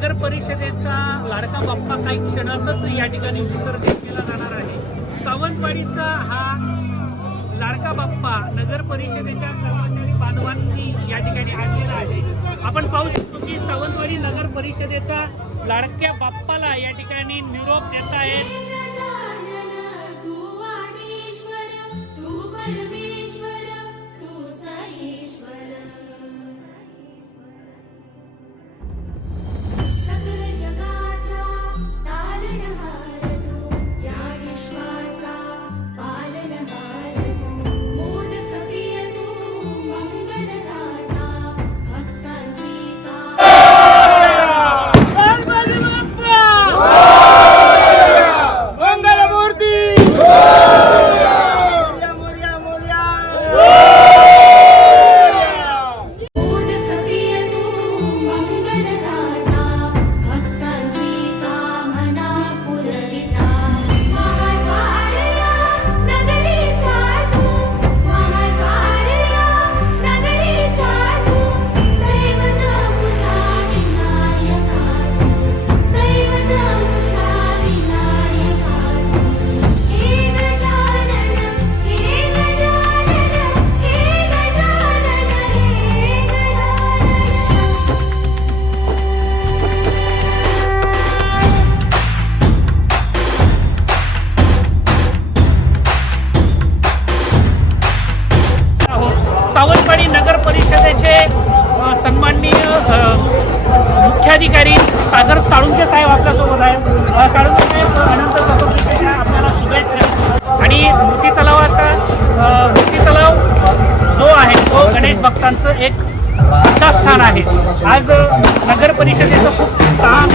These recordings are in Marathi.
नगर परिषदेचा लाडका बाप्पा काही क्षणातच या ठिकाणी विसर्जन केला जाणार आहे. सावंतवाडीचा हा लाडका बाप्पा नगर परिषदेच्या कर्मचारी बांधवांनी या ठिकाणी आणलेला आहे. आपण पाहू शकतो की सावंतवाडी नगर परिषदेचा लाडक्या बाप्पाला या ठिकाणी निरोप देत आहेत साळुंके साहेब आपल्यासोबत आहे साळुंके साहेब अनंत चतुर्थीच्या आपल्याला शुभेच्छा. आणि मूर्ती तलावाचा मूर्ती तलाव जो आहे तो गणेश भक्तांचं एक श्रद्धास्थान आहे. आज नगर परिषदेचं खूप ताण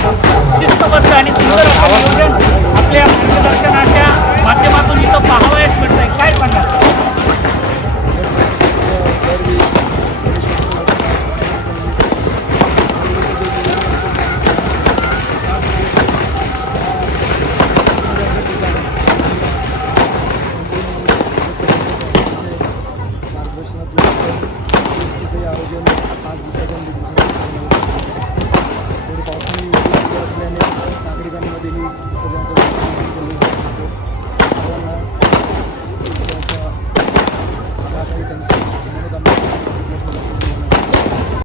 शिस्तबद्ध आणि सुंदर आपल्या मार्गदर्शनाच्या माध्यमातून इथं पाहावयास मिळतं excelente